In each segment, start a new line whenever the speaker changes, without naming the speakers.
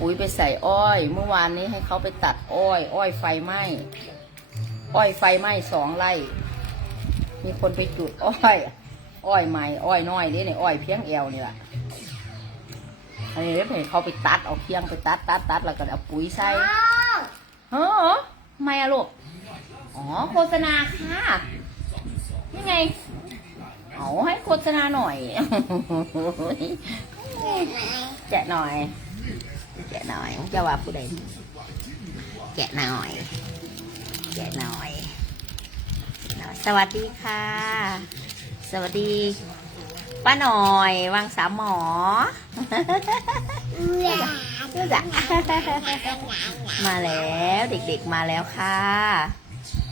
ปุ๋ยไปใส่อ้อย เมื่อวานนี้ให้เขาไปตัดอ้อย อ้อยไฟไหม้อ้อยไฟไหม้สองไร่ มีคนไปจุดอ้อย อ้อยใหม่อ้อยน้อยนี่เนี่ยอ้อยเพียงเอวนี่แหละอันนี้เห็นเขาไปตัดเอาเพียงไปตัดตัดตัดแล้วก็เอาปุ๋ยใส่เฮ้อทำไมอะลูกอ๋อโฆษณาค่ะนี่ไงเอาให้โฆษณาหน่อยแกะหน่อย แกะหน่อยจะว่าผู้ใดแกะหน่อย แกะหน่อย สวัสดีค่ะ สวัสดี ป้าหน่อย วังสามหมอรู้จักมาแล้วเด็กๆมาแล้วค่ะ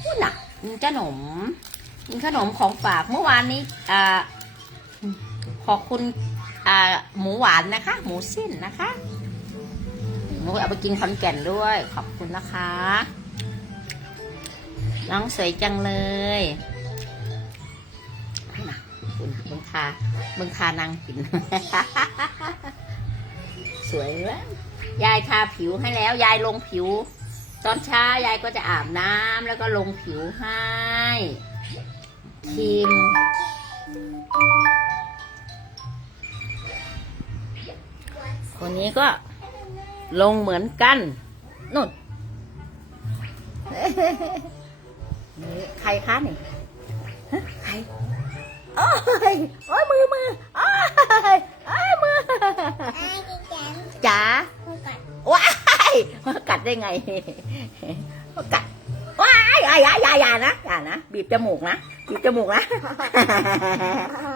พูดน่ะมีขนมมีขนมของฝากเมื่อวานนี้อ่าขอบคุณอ่าหมูหวานนะคะ หมูสิ้นนะคะูเอาไปกินคอนแก่นด้วย ขอบคุณนะคะ น้องสวยจังเลยน่ะคุณเบึงคาเบึงคานางกินสวยแล้วยายทาผิวให้แล้ว ยายลงผิว ตอนเช้ายายก็จะอาบน้ำแล้วก็ลงผิวให้ครีมคนนี้ก็ ลงเหมือนกันนุ่นนี่ใครคะนี่ฮะใครโอ้ยโอ้ยมือมือโอ้ยโอ้ยมือจ๋าว้ายมากัดได้ไงมากัดว้ายอย่าอย่าอย่าอย่านะอย่านะบีบจมูกนะบีบจมูกนะ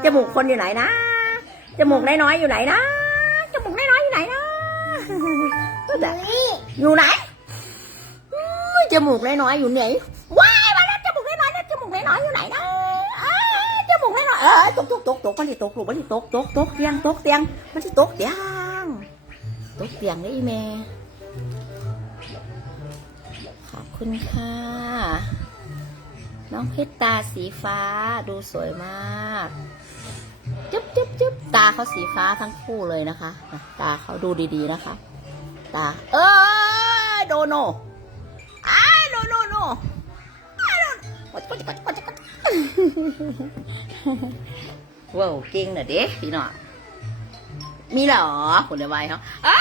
จมูกคนอยู่ไหนนะจมูกน้อยๆอยู่ไหนนะจมูกน้อยๆอยู่ไหนนะ อยู่ไหนจมูกน้อยๆอยู่ไหนว้ายมาแล้วจมูกน้อยๆนะจมูกน้อยๆอยู่ไหนนะอ้ายจมูกน้อยๆเออตกตกตกตกมันสิตกลูกมันสิตกตกตกเตียงตกเตียงมันสิตกเตียงตกเตียงได้อีเมขอบคุณค่ะ น้องเพชรตาสีฟ้าดูสวยมากจุ๊บจุ๊บจุ๊บตาเขาสีฟ้าทั้งคู่เลยนะคะ ตาเขาดูดีๆนะคะ ตา เอ้ยโดโนอ้าโนโนโนอ้าโนวัดวัดวัดวัดวัดว้าวเก่งนะเด็กพี่น้องมีเหรอคนเดียวไว้เขาอ้า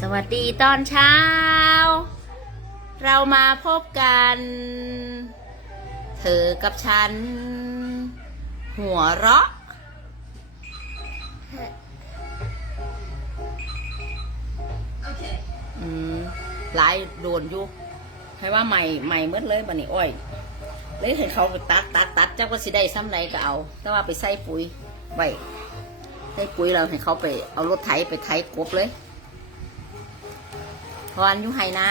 สวัสดีตอนเช้า เรามาพบกัน เธอกับฉัน หัวเราะ อืมหลายโดนอยู่ให้ว่าใหม่ใหม่เมื่อเลยบันนี้อ้อยเลยเห็นเขาไปตัดตัดตัดเจ้าก็สิได้ซ้ำไรก็เอา แต่ว่าไปใส่ปุ๋ยไว้ใส่ปุ๋ยเราให้เขาไปเอารถไถไปไถกบเลยพรอนอยุไฮนะ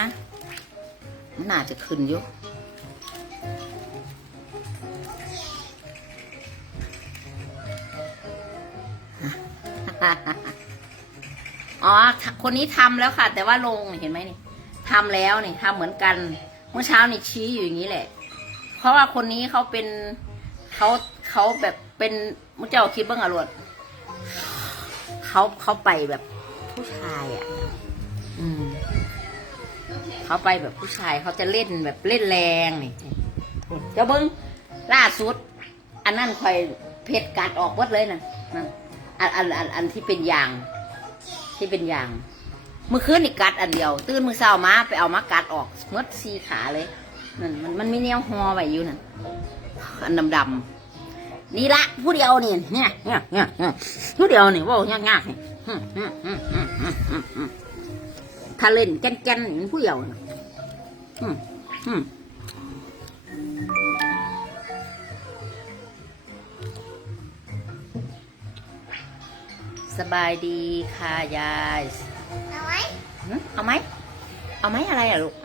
มันน่าจะขึ้นอยู่ อ๋อ คนนี้ทำแล้วค่ะ แต่ว่าลงเห็นไหมนี่ทำแล้วนี่ทำเหมือนกัน เมื่อเช้านี่ชี้อยู่อย่างนี้แหละ เพราะว่าคนนี้เขาเป็นเขาเขาแบบเป็นมุเจ้าคิดบ้างอะรวดเขาเขาไปแบบผู้ชายอะอืมเขาไปแบบผู้ชายเขาจะเล่นแบบเล่นแรงนี่เจ้าเบิ้งล่าสุด อันนั้นคอยเพชรกัดออกหมดเลยนะนั่น อันอันอันอันที่เป็นยาง ที่เป็นยาง เมื่อคืนนี่กัดอันเดียว ตื่นมือเช้ามาไปเอามากัดออกเมื่อสีขาเลยนั่นมันมันมีแนวหอไว้อยู่นั่นอันดำดำนี่ละผู้เดียวนี่เนี่ยเนี่ยเนี่ยเนี่ยผู้เดียวนี่ว่ายายากๆนี่อืมอืมอืมอืมอืมอืมอืมถ้าเล่นแก่นแก่นๆผู้เดียวอืมอืม สบายดีค่ะยาย
เอาไหม
หึเอาไหมเอาไหมอะไรอะลูก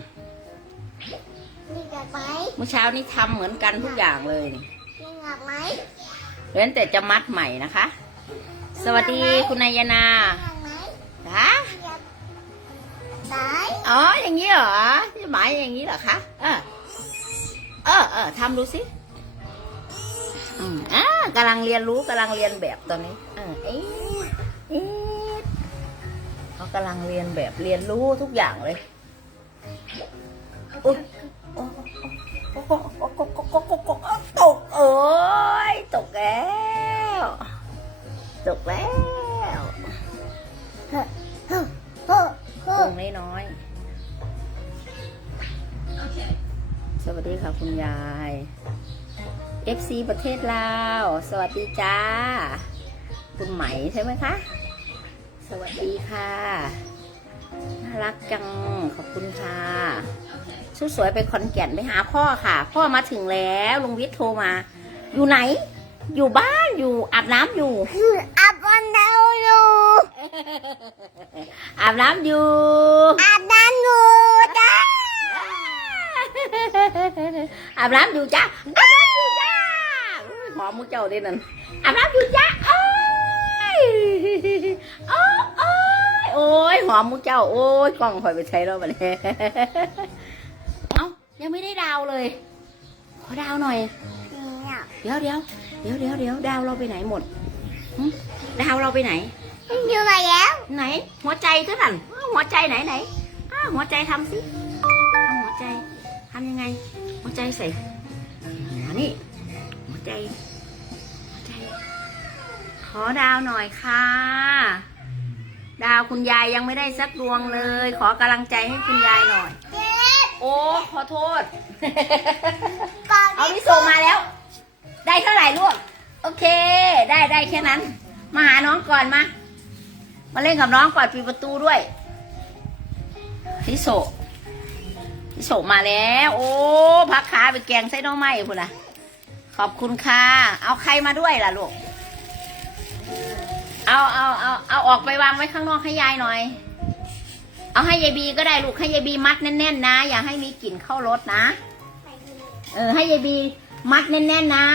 มีกลับไหม
เมื่อเช้านี้ทำเหมือนกันทุกอย่างเลยนี่
มีกลับไหม
เว้นแต่จะมัดใหม่นะคะ สวัสดีคุณนายนา
มีกลับไหม
คะ
มีกลับไหน
อ๋ออย่างนี้เหรอหมายอย่างนี้เหรอคะเออเออเออทำดูสิอืมอ่ากำลังเรียนรู้กำลังเรียนแบบตอนนี้ เออเอ๊ะเอ๊ะเขากำลังเรียนแบบเรียนรู้ทุกอย่างเลยอุ๊ยโอ้โอ้โอ้โอ้โอ้โอ้โอ้โอ้โอ้ตกเอ้ยตกแล้วตกแล้ว
เฮ้อเฮ้อเฮ้อเฮ้
ตรงน้อยสวัสดีค่ะคุณยาย FC ประเทศลาว สวัสดีจ้า คุณไหมใช่ไหมคะ สวัสดีค่ะ น่ารักจัง ขอบคุณค่ะ ชุดสวยไปขอนแก่นไปหาพ่อค่ะ พ่อมาถึงแล้วลุงวิทย์โทรมา อยู่ไหน อยู่บ้านอยู่อาบน้ำอยู่
อาบน้ำอยู่
อาบน้ำอยู่
อาบน้ำอยู่จ้า
อาบน้ำอยู่จ้าอาบน้ำอยู่จ้าอุ้ยหอมมุกเจ้าดินั่นอาบน้ำอยู่จ้าโอ้ย โอ้ยโอ้ยโอ้ยหอมมุกเจ้า โอ้ยกล้องคอยไปใช้แล้วบัดนี้เอ้ายังไม่ได้ดาวเลย ขอดาวหน่อย
เนี่ย
เดี๋ยวเดี๋ยวเดี๋ยวเดี๋ยวเดี๋ยวดาวเราไปไหนหมดหึดาวเราไปไหน
อยู่ไหนแล้ว
ไหน หัวใจเท่านั้นอ้าวหัวใจไหนไหนอ้าวหัวใจทำสิทำหัวใจทำยังไง หัวใจใส่หัวนี่หัวใจหัวใจ ขอดาวหน่อยค่ะ ดาวคุณยายยังไม่ได้สักดวงเลย ขอกำลังใจให้คุณยายหน่อย
เจ็บ
โอ้ขอโทษ
ก่อน
เอาวิโซมาแล้ว ได้เท่าไหร่ลูกโอเค ได้ได้แค่นั้น มาหาน้องก่อนมา มาเล่นกับน้องก่อนปิดประตูด้วยพิโซพิโซมาแล้ว โอ้พักขาไปแกงไส้หน้องไม้พุ่นนะขอบคุณค่ะ เอาใครมาด้วยล่ะลูก เอาเอาเอาเอาออกไปวางไว้ข้างนอกให้ยายหน่อย เอาให้ยายบีก็ได้ลูกให้ยายบีมัดแน่นๆนะ อย่าให้มีกลิ่นเข้ารถนะ เออให้ยายบีมัดแน่นๆนะ